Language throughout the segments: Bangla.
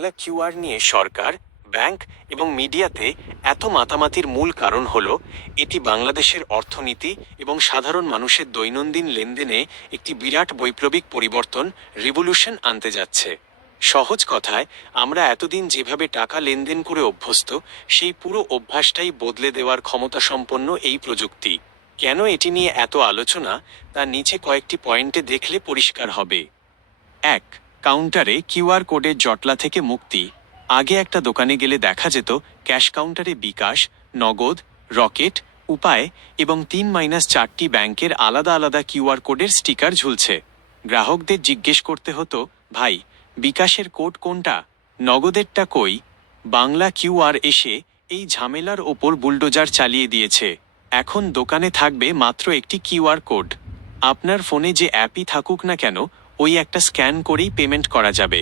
বাংলা কিউআর নিয়ে সরকার, ব্যাংক এবং মিডিয়াতে এত মাতামাতির মূল কারণ হল এটি বাংলাদেশের অর্থনীতি এবং সাধারণ মানুষের দৈনন্দিন লেনদেনে একটি বিরাট বৈপ্লবিক পরিবর্তন, রিভলিউশন আনতে যাচ্ছে। সহজ কথায়, আমরা এতদিন যেভাবে টাকা লেনদেন করে অভ্যস্ত, সেই পুরো অভ্যাসটাই বদলে দেওয়ার ক্ষমতাসম্পন্ন এই প্রযুক্তি। কেন এটি নিয়ে এত আলোচনা, তা নিচে কয়েকটি পয়েন্টে দেখলে পরিষ্কার হবে। 1. কাউন্টারে কিউআর কোডের জটলা থেকে মুক্তি। আগে একটা দোকানে গেলে দেখা যেত ক্যাশ কাউন্টারে বিকাশ, নগদ, রকেট, উপায় এবং 3-4টি ব্যাংকের আলাদা আলাদা কিউআর কোডের স্টিকার ঝুলছে। গ্রাহকদের জিজ্ঞেস করতে হতো, ভাই, বিকাশের কোড কোনটা, নগদেরটা কই? বাংলা কিউআর এসে এই ঝামেলার ওপর বুলডোজার চালিয়ে দিয়েছে। এখন দোকানে থাকবে মাত্র একটি কিউআর কোড। আপনার ফোনে যে অ্যাপই থাকুক না কেন, ওই একটা স্ক্যান করেই পেমেন্ট করা যাবে।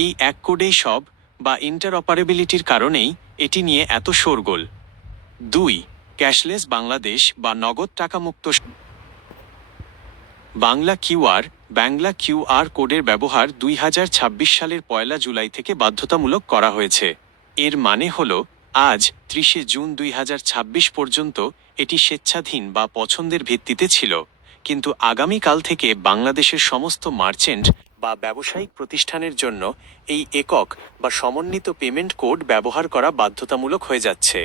এই এক কোডেই সব, বা ইন্টারঅপারেবিলিটির কারণেই এটি নিয়ে এত শোরগোল। 2. ক্যাশলেস বাংলাদেশ বা নগদ টাকামুক্ত। বাংলা কিউআর কোডের ব্যবহার 2026 সালের 1 জুলাই থেকে বাধ্যতামূলক করা হয়েছে। এর মানে হল, আজ 30 জুন 2026 পর্যন্ত এটি স্বেচ্ছাধীন বা পছন্দের ভিত্তিতে ছিল, কিন্তু আগামীকাল থেকে বাংলাদেশের সমস্ত মার্চেন্ট বা ব্যবসায়িক প্রতিষ্ঠানের জন্য এই একক বা সমন্বিত পেমেন্ট কোড ব্যবহার করা বাধ্যতামূলক হয়ে যাচ্ছে।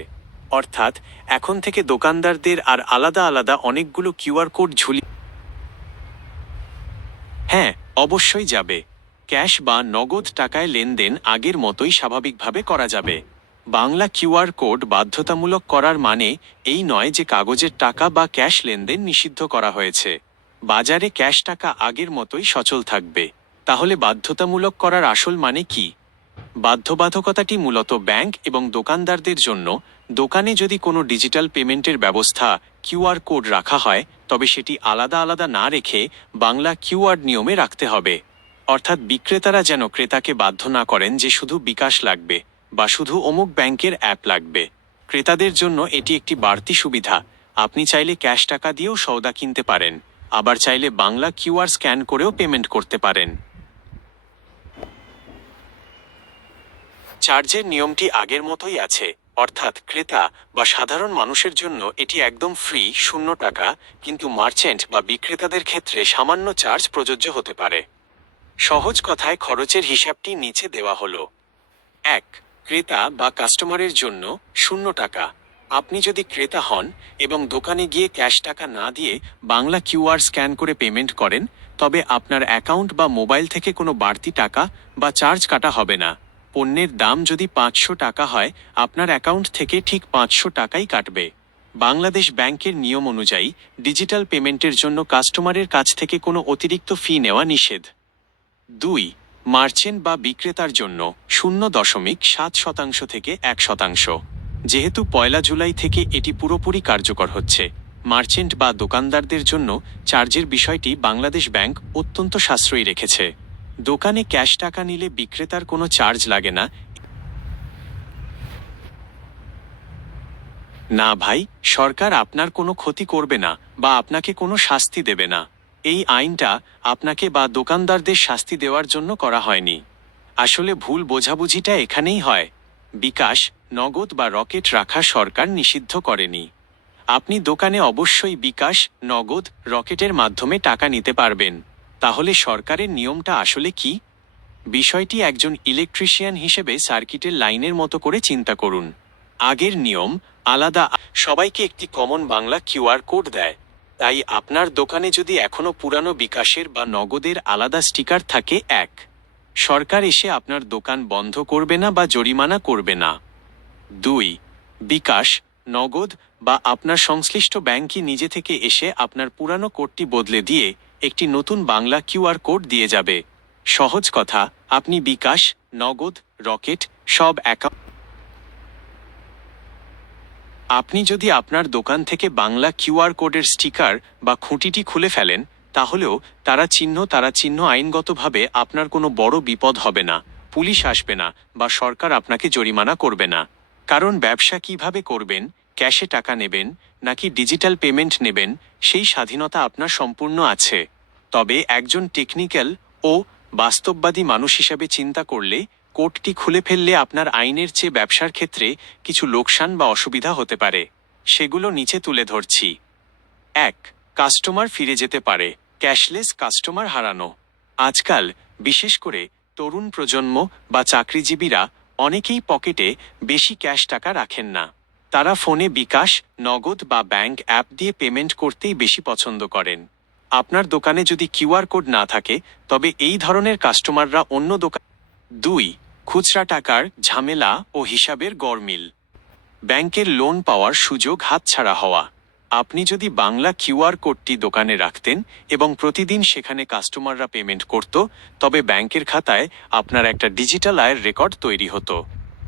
অর্থাৎ এখন থেকে দোকানদারদের আর আলাদা আলাদা অনেকগুলো কিউআর কোড হ্যাঁ, অবশ্যই যাবে। ক্যাশ বা নগদ টাকায় লেনদেন আগের মতোই স্বাভাবিকভাবে করা যাবে। বাংলা কিউআর কোড বাধ্যতামূলক করার মানে এই নয় যে কাগজের টাকা বা ক্যাশ লেনদেন নিষিদ্ধ করা হয়েছে। বাজারে ক্যাশ টাকা আগের মতোই সচল থাকবে। তাহলে বাধ্যতামূলক করার আসল মানে কি? বাধ্যবাধকতাটি মূলত ব্যাংক এবং দোকানদারদের জন্য। দোকানে যদি কোনো ডিজিটাল পেমেন্টের ব্যবস্থা, কিউআর কোড রাখা হয়, তবে সেটি আলাদা আলাদা না রেখে বাংলা কিউআর নিয়মে রাখতে হবে। অর্থাৎ বিক্রেতারা যেন ক্রেতাকে বাধ্য না করেন যে শুধু বিকাশ লাগবে বা শুধু অমুক ব্যাংকের অ্যাপ লাগবে। ক্রেতাদের জন্য এটি একটি বাড়তি সুবিধা। আপনি চাইলে ক্যাশ টাকা দিয়েও সওদা কিনতে পারেন, আবার চাইলে বাংলা কিউআর স্ক্যান করেও পেমেন্ট করতে পারেন। চার্জের নিয়মটি আগের মতোই আছে, অর্থাৎ ক্রেতা বা সাধারণ মানুষের জন্য এটি একদম ফ্রি, 0 টাকা, কিন্তু মার্চেন্ট বা বিক্রেতাদের ক্ষেত্রে সামান্য চার্জ প্রযোজ্য হতে পারে। সহজ কথায় খরচের হিসাবটি নিচে দেওয়া হলো। 1. ক্রেতা বা কাস্টমারের জন্য 0 টাকা। আপনি যদি ক্রেতা হন এবং দোকানে গিয়ে ক্যাশ টাকা না দিয়ে বাংলা কিউআর স্ক্যান করে পেমেন্ট করেন, তবে আপনার অ্যাকাউন্ট বা মোবাইল থেকে কোনো বাড়তি টাকা বা চার্জ কাটা হবে না। পণ্যের দাম যদি 500 টাকা হয়, আপনার অ্যাকাউন্ট থেকে ঠিক 500 টাকাই কাটবে। বাংলাদেশ ব্যাংকের নিয়ম অনুযায়ী ডিজিটাল পেমেন্টের জন্য কাস্টমারের কাছ থেকে কোনো অতিরিক্ত ফি নেওয়া নিষেধ। 2. মার্চেন্ট বা বিক্রেতার জন্য 0.7% থেকে 1%। যেহেতু 1 জুলাই থেকে এটি পুরোপুরি কার্যকর হচ্ছে, মার্চেন্ট বা দোকানদারদের জন্য চার্জের বিষয়টি বাংলাদেশ ব্যাংক অত্যন্ত সাশ্রয়ী রেখেছে। দোকানে ক্যাশ টাকা নিলে বিক্রেতার কোনো চার্জ লাগে না। না ভাই, সরকার আপনার কোনো ক্ষতি করবে না বা আপনাকে কোনো শাস্তি দেবে না। এই আইনটা আপনাকে বা দোকানদারদের শাস্তি দেওয়ার জন্য করা হয়নি। আসলে ভুল বোঝাবুঝিটা এখানেই হয়। বিকাশ, নগদ বা রকেট রাখা সরকার নিষিদ্ধ করেনি। আপনি দোকানে অবশ্যই বিকাশ, নগদ, রকেটের মাধ্যমে টাকা নিতে পারবেন। তাহলে সরকারের নিয়মটা আসলে কি? বিষয়টি একজন ইলেকট্রিশিয়ান হিসেবে সার্কিটের লাইনের মতো করে চিন্তা করুন। আগের নিয়ম আলাদা, সবাইকে একটি কমন বাংলা কিউআর কোড দেয়। তাই আপনার দোকানে যদি এখনো পুরানো বিকাশের বা নগদের আলাদা স্টিকার থাকে, সরকার এসে আপনার দোকান বন্ধ করবে না বা জরিমানা করবে না। 2. বিকাশ, নগদ বা আপনার সংশ্লিষ্ট ব্যাংকই নিজে থেকে এসে আপনার পুরানো কোডটি বদলে দিয়ে একটি নতুন বাংলা কিউআর কোড দিয়ে যাবে। সহজ কথা, আপনি বিকাশ, নগদ, রকেট সব অ্যাকাউন্ট। আপনি যদি আপনার দোকান থেকে বাংলা কিউআর কোডের স্টিকার বা খুঁটিটি খুলে ফেলেন, তাহলেও তারা চিহ্ন আইনগতভাবে আপনার কোনো বড় বিপদ হবে না, পুলিশ আসবে না বা সরকার আপনাকে জরিমানা করবে না। কারণ ব্যবসা কিভাবে করবেন, ক্যাশে টাকা নেবেন নাকি ডিজিটাল পেমেন্ট নেবেন, সেই স্বাধীনতা আপনার সম্পূর্ণ আছে। তবে একজন টেকনিক্যাল ও বাস্তববাদী মানুষ হিসাবে চিন্তা করলে কোডটি খুলে ফেললে আপনার আইনের চেয়ে ব্যবসার ক্ষেত্রে কিছু লোকসান বা অসুবিধা হতে পারে। সেগুলো নিচে তুলে ধরছি। 1. কাস্টমার ফিরে যেতে পারে। ক্যাশলেস কাস্টমার হারানো। আজকাল বিশেষ করে তরুণ প্রজন্ম বা চাকরিজীবীরা অনেকেই পকেটে বেশি ক্যাশ টাকা রাখেন না। তারা ফোনে বিকাশ, নগদ বা ব্যাংক অ্যাপ দিয়ে পেমেন্ট করতেই বেশি পছন্দ করেন। আপনার দোকানে যদি কিউআর কোড না থাকে, তবে এই ধরনের কাস্টমাররা অন্য দোকান। 2. খুচরা টাকার ঝামেলা ও হিসাবের গরমিল। ব্যাংকের লোন পাওয়ার সুযোগ হাতছাড়া হওয়া। আপনি যদি বাংলা কিউআর কোডটি দোকানে রাখতেন এবং প্রতিদিন সেখানে কাস্টমাররা পেমেন্ট করত, তবে ব্যাংকের খাতায় আপনার একটা ডিজিটাল আয়ের রেকর্ড তৈরি হতো।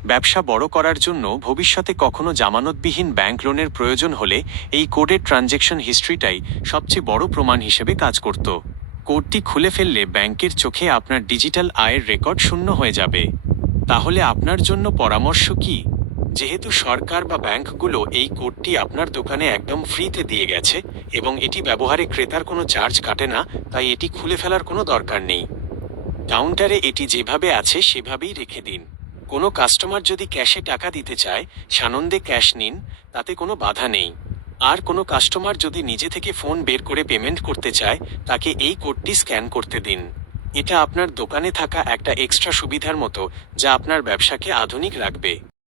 ব্যবসা বড় করার জন্য ভবিষ্যতে কখনো জামানতবিহীন ব্যাংক লোনের প্রয়োজন হলে এই কোডের ট্রানজ্যাকশন হিস্ট্রিটাই সবচেয়ে বড় প্রমাণ হিসেবে কাজ করত। কোডটি খুলে ফেললে ব্যাংকের চোখে আপনার ডিজিটাল আয়ের রেকর্ড শূন্য হয়ে যাবে। তাহলে আপনার জন্য পরামর্শ কি? যেহেতু সরকার বা ব্যাংকগুলো এই কোডটি আপনার দোকানে একদম ফ্রিতে দিয়ে গেছে এবং এটি ব্যবহারে ক্রেতার কোনো চার্জ কাটে না, তাই এটি খুলে ফেলার কোনো দরকার নেই। কাউন্টারে এটি যেভাবে আছে সেভাবেই রেখে দিন। কোনো কাস্টমার যদি ক্যাশে টাকা দিতে চায়, সানন্দে ক্যাশ নিন, তাতে কোনো বাধা নেই। আর কোনো কাস্টমার যদি নিজে থেকে ফোন বের করে পেমেন্ট করতে চায়, তাকে এই কোডটি স্ক্যান করতে দিন। এটা আপনার দোকানে থাকা একটা এক্সট্রা সুবিধার মতো, যা আপনার ব্যবসাকে আধুনিক রাখবে।